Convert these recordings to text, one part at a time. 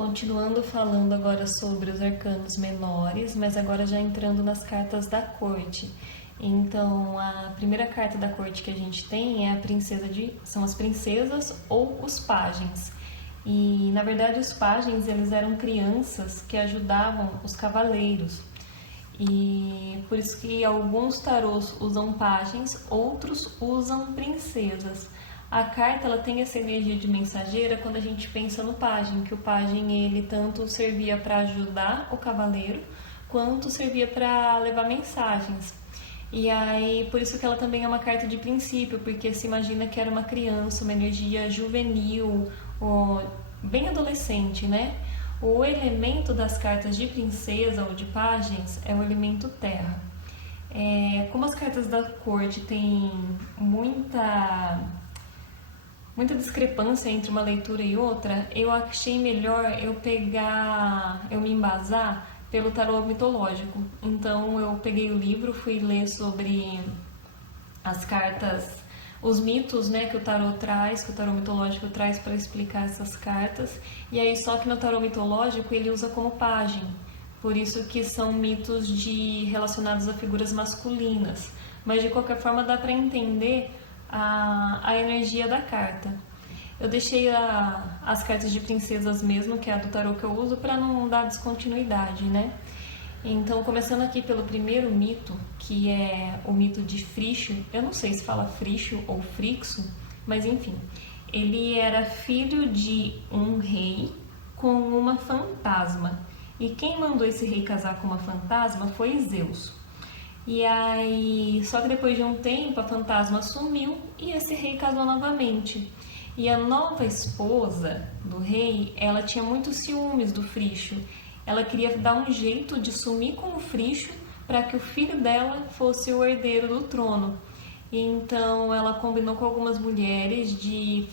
Continuando falando agora sobre os arcanos menores, mas agora já entrando nas cartas da corte. Então, a primeira carta da corte que a gente tem é a são as princesas ou os pajens. E, na verdade, os pajens, eles eram crianças que ajudavam os cavaleiros. E por isso que alguns tarôs usam pajens, outros usam princesas. A carta ela tem essa energia de mensageira quando a gente pensa no pajem, que o pajem ele tanto servia para ajudar o cavaleiro, quanto servia para levar mensagens. E aí, por isso que ela também é uma carta de princípio, porque se imagina que era uma criança, uma energia juvenil, ou bem adolescente, né? O elemento das cartas de princesa ou de pajens é o elemento terra. Como as cartas da corte têm muita discrepância entre uma leitura e outra, eu achei melhor eu me embasar pelo tarô mitológico. Então eu peguei o livro, fui ler sobre as cartas, os mitos, né, que o tarô traz, que o tarô mitológico traz para explicar essas cartas. E aí só que no tarô mitológico ele usa como pajem. Por isso que são mitos relacionados a figuras masculinas. Mas de qualquer forma dá para entender a energia da carta. Eu deixei as cartas de princesas mesmo, que é a do tarô que eu uso, para não dar descontinuidade, né? Então, começando aqui pelo primeiro mito, que é o mito de Frixo. Eu não sei se fala Frixo ou Frixo, mas enfim. Ele era filho de um rei com uma fantasma. E quem mandou esse rei casar com uma fantasma foi Zeus. E aí, só que depois de um tempo a fantasma sumiu e esse rei casou novamente. E a nova esposa do rei, ela tinha muitos ciúmes do Frixo. Ela queria dar um jeito de sumir com o Frixo para que o filho dela fosse o herdeiro do trono. Então ela combinou com algumas mulheres de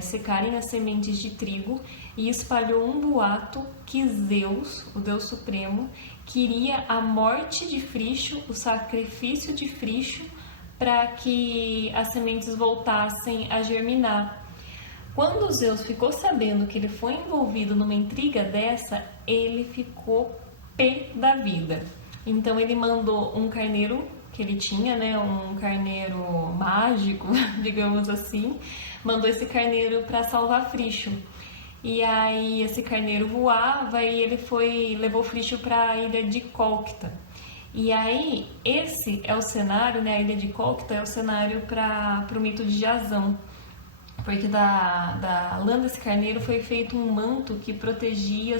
secarem as sementes de trigo e espalhou um boato que Zeus, o Deus Supremo, queria a morte de Frixo, o sacrifício de Frixo, para que as sementes voltassem a germinar. Quando Zeus ficou sabendo que ele foi envolvido numa intriga dessa, ele ficou pé da vida. Então ele mandou um carneiro que ele tinha, né, um carneiro mágico, digamos assim, mandou esse carneiro para salvar Frixo. E aí esse carneiro voava e ele levou Frixo para a ilha de Cólquita. E aí esse é o cenário, né, a ilha de Cólquita é o cenário para o mito de Jasão. Porque da lã desse carneiro foi feito um manto que protegia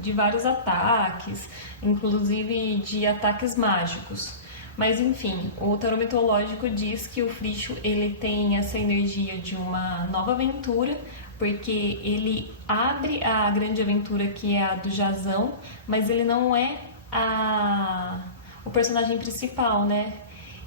de vários ataques, inclusive de ataques mágicos. Mas enfim, o tarô mitológico diz que o Frixo ele tem essa energia de uma nova aventura, porque ele abre a grande aventura que é a do Jasão, mas ele não é o personagem principal, né?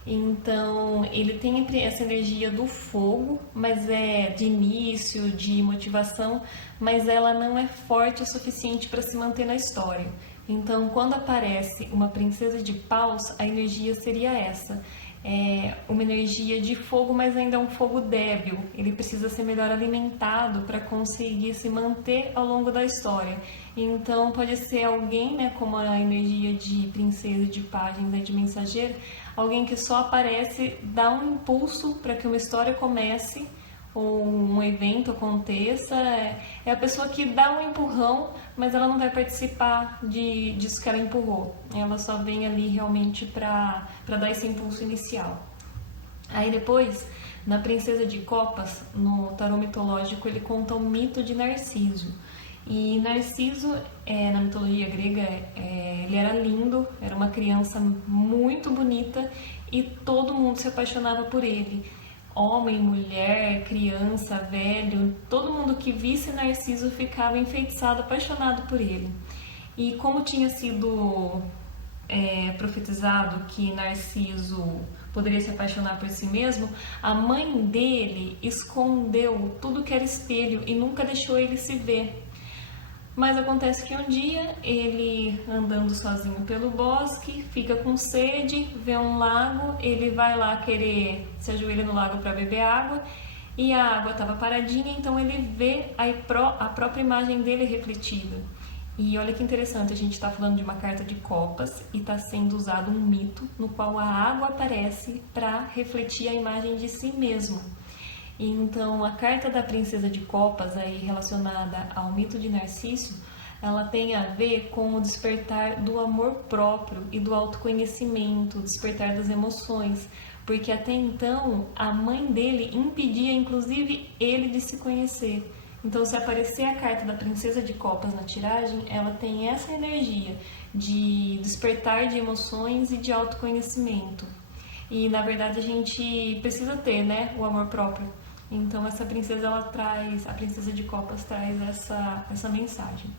Então, ele tem essa energia do fogo, mas é de início, de motivação, mas ela não é forte o suficiente para se manter na história. Então, quando aparece uma princesa de paus, a energia seria essa. É uma energia de fogo, mas ainda é um fogo débil. Ele precisa ser melhor alimentado para conseguir se manter ao longo da história. Então, pode ser alguém, né, como a energia de princesa, de pajem, de mensageiro, alguém que só aparece, dá um impulso para que uma história comece ou um evento aconteça. É a pessoa que dá um empurrão, mas ela não vai participar disso que ela empurrou. Ela só vem ali realmente para dar esse impulso inicial. Aí depois, na Princesa de Copas, no tarô mitológico, ele conta o mito de Narciso. E Narciso, na mitologia grega, ele era lindo, era uma criança muito bonita e todo mundo se apaixonava por ele. Homem, mulher, criança, velho, todo mundo que visse Narciso ficava enfeitiçado, apaixonado por ele. E como tinha sido profetizado que Narciso poderia se apaixonar por si mesmo, a mãe dele escondeu tudo que era espelho e nunca deixou ele se ver. Mas acontece que um dia ele, andando sozinho pelo bosque, fica com sede, vê um lago, ele vai lá se ajoelha no lago para beber água e a água estava paradinha, então ele vê a própria imagem dele refletida. E olha que interessante, a gente está falando de uma carta de copas e está sendo usado um mito no qual a água aparece para refletir a imagem de si mesmo. Então, a carta da princesa de copas, aí relacionada ao mito de Narciso, ela tem a ver com o despertar do amor próprio e do autoconhecimento, o despertar das emoções, porque até então a mãe dele impedia inclusive ele de se conhecer. Então, se aparecer a carta da princesa de copas na tiragem, ela tem essa energia de despertar de emoções e de autoconhecimento. E na verdade a gente precisa ter, né, o amor próprio. Então essa princesa, ela traz, a princesa de copas traz essa mensagem.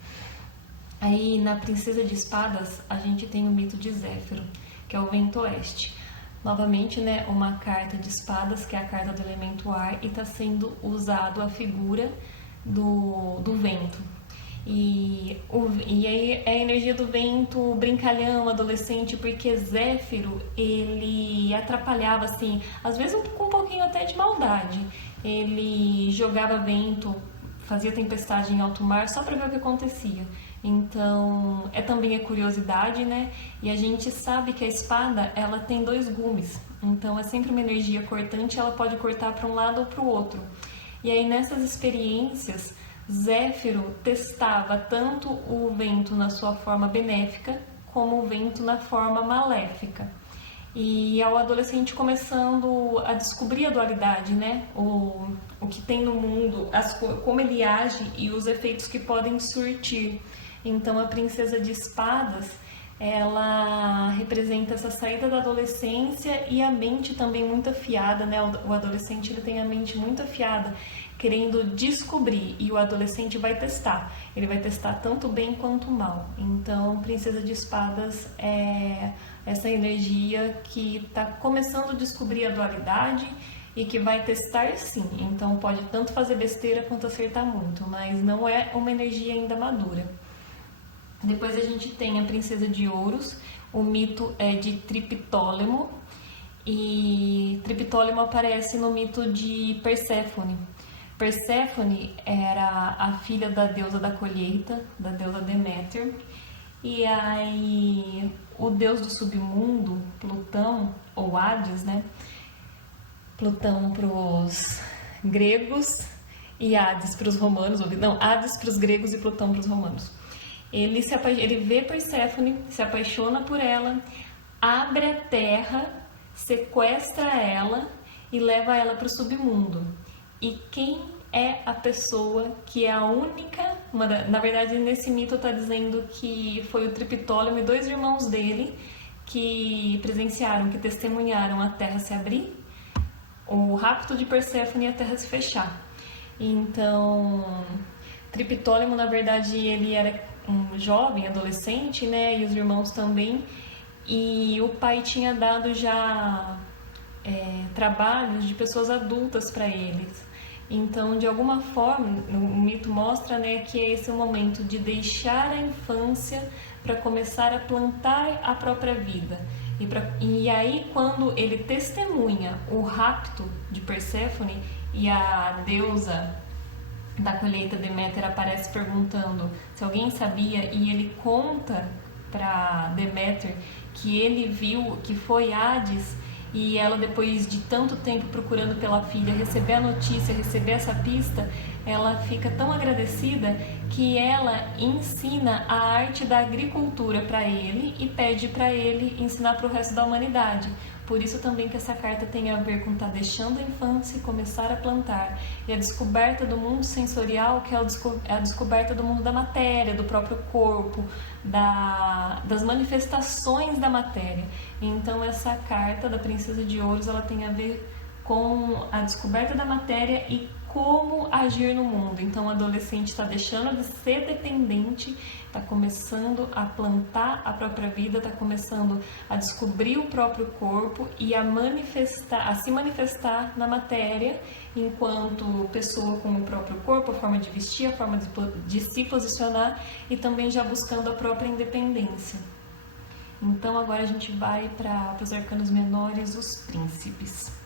Aí na princesa de espadas a gente tem o mito de Zéfiro, que é o vento oeste. Novamente, né, uma carta de espadas, que é a carta do elemento ar, e está sendo usado a figura do vento. E aí é a energia do vento brincalhão, adolescente, porque Zéfiro, ele atrapalhava, assim, às vezes com um pouquinho até de maldade. Ele jogava vento, fazia tempestade em alto mar só para ver o que acontecia. Então, também a curiosidade, né? E a gente sabe que a espada, ela tem 2 gumes. Então, é sempre uma energia cortante, ela pode cortar para um lado ou para o outro. E aí, nessas experiências, Zéfiro testava tanto o vento na sua forma benéfica, como o vento na forma maléfica. E é o adolescente começando a descobrir a dualidade, né? O que tem no mundo, como ele age e os efeitos que podem surtir. Então, a princesa de espadas, ela representa essa saída da adolescência e a mente também muito afiada, né? O adolescente, ele tem a mente muito afiada, querendo descobrir, e o adolescente vai testar. Ele vai testar tanto bem quanto mal. Então, princesa de espadas é essa energia que está começando a descobrir a dualidade e que vai testar sim. Então, pode tanto fazer besteira quanto acertar muito, mas não é uma energia ainda madura. Depois a gente tem a princesa de ouros. O mito é de Triptólemo, e Triptólemo aparece no mito de Perséfone. Perséfone era a filha da deusa da colheita, da deusa Deméter, e aí o deus do submundo, Plutão, ou Hades, né? Plutão para os gregos e Hades para os romanos, não, Hades para os gregos e Plutão para os romanos. Ele vê Perséfone, se apaixona por ela, abre a terra, sequestra ela e leva ela para o submundo. E quem é a pessoa que é a única... Na verdade, nesse mito está dizendo que foi o Triptólemo e 2 irmãos dele que presenciaram, que testemunharam a terra se abrir, o rapto de Perséfone e a terra se fechar. Então, Triptólemo, na verdade, ele era um jovem, adolescente, né? E os irmãos também. E o pai tinha dado já trabalhos de pessoas adultas para eles. Então, de alguma forma, o mito mostra, né, que é esse o momento de deixar a infância para começar a plantar a própria vida. E aí, quando ele testemunha o rapto de Perséfone e a deusa da colheita Deméter aparece perguntando se alguém sabia, e ele conta para Deméter que ele viu que foi Hades, e ela, depois de tanto tempo procurando pela filha, receber a notícia, receber essa pista, ela fica tão agradecida que ela ensina a arte da agricultura para ele e pede para ele ensinar para o resto da humanidade. Por isso também que essa carta tem a ver com estar deixando a infância e começar a plantar. E a descoberta do mundo sensorial, que é a descoberta do mundo da matéria, do próprio corpo, das manifestações da matéria. Então essa carta da Princesa de Ouros, ela tem a ver com a descoberta da matéria e como agir no mundo. Então o adolescente está deixando de ser dependente, está começando a plantar a própria vida, está começando a descobrir o próprio corpo e a se manifestar na matéria enquanto pessoa com o próprio corpo, a forma de vestir, a forma de se posicionar, e também já buscando a própria independência. Então agora a gente vai para os arcanos menores, os príncipes.